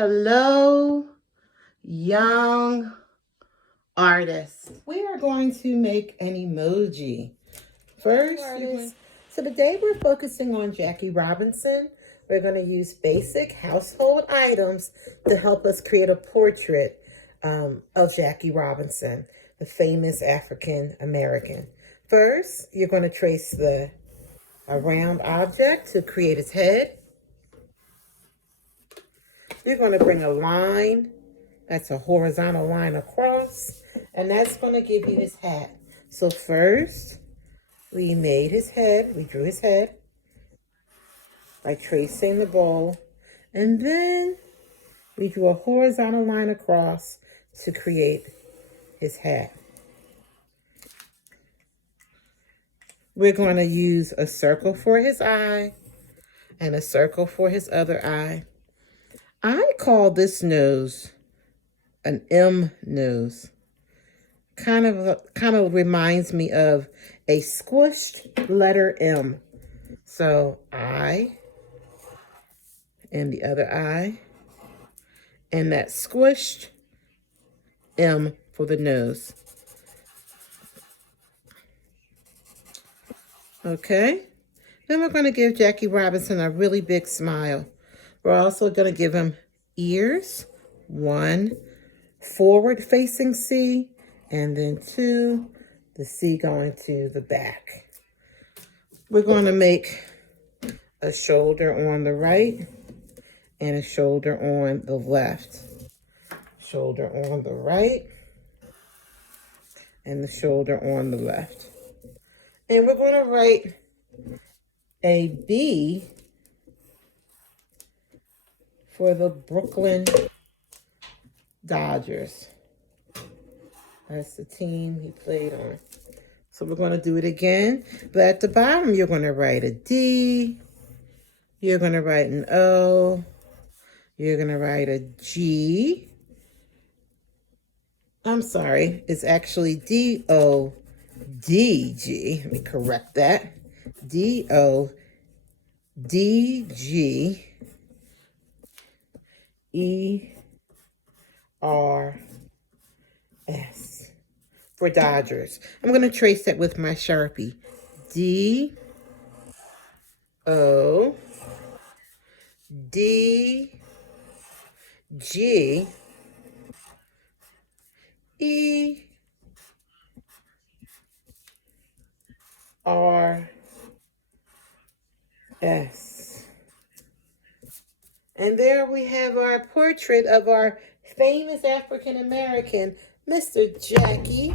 Hello, young artists. We are going to make an emoji. First, so today we're focusing on Jackie Robinson. We're going to use basic household items to help us create a portrait of Jackie Robinson, the famous African American. First, you're going to trace a round object to create his head. You're going to bring a line, that's a horizontal line across, and that's going to give you his hat. So first, we made his head, we drew his head by tracing the bowl, and then we drew a horizontal line across to create his hat. We're going to use a circle for his eye and a circle for his other eye. I call this nose an M nose. Kind of reminds me of a squished letter M. So I and the other eye, and that squished M for the nose. Okay, then we're going to give Jackie Robinson a really big smile. We're also going to give him ears, one forward facing C, and then two, the C going to the back. We're going to make a shoulder on the right and a shoulder on the left. Shoulder on the right and the shoulder on the left. And we're going to write a B for the Brooklyn Dodgers. That's the team he played on. So we're going to do it again. But at the bottom, you're going to write a D. You're going to write an O. You're going to write a G. I'm sorry. It's actually D-O-D-G. Let me correct that. D-O-D-G-E-R-S for Dodgers. I'm going to trace that with my Sharpie. D-G-E-R-S. And there we have our portrait of our famous African American, Mr. Jackie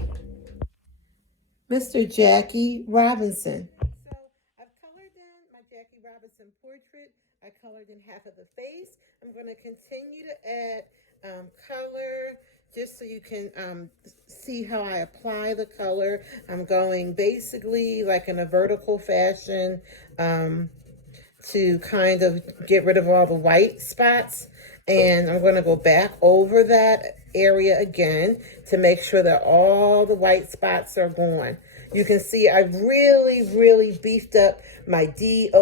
Robinson. So I've colored in my Jackie Robinson portrait. I colored in half of the face. I'm going to continue to add color just so you can see how I apply the color. I'm going basically like in a vertical fashion to kind of get rid of all the white spots. And I'm going to go back over that area again to make sure that all the white spots are gone. You can see I really beefed up my D-O-D-G-E-R-S.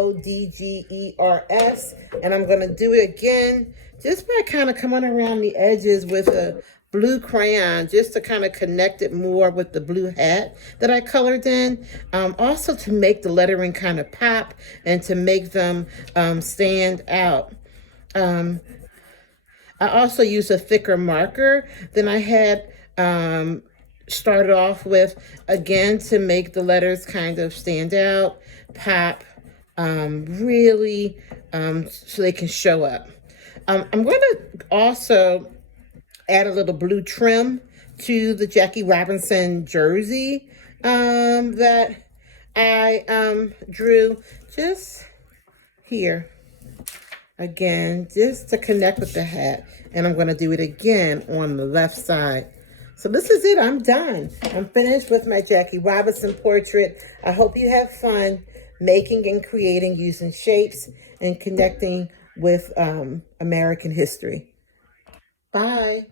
And I'm going to do it again just by kind of coming around the edges with a blue crayon just to kind of connect it more with the blue hat that I colored in. Also to make the lettering kind of pop and to make them stand out. I also use a thicker marker than I had started off with, again, to make the letters kind of stand out, pop, really, so they can show up. I'm going to also add a little blue trim to the Jackie Robinson jersey that I drew just here. Again, just to connect with the hat. And I'm going to do it again on the left side. So this is it. I'm done. I'm finished with my Jackie Robinson portrait. I hope you have fun making and creating using shapes and connecting with American history. Bye.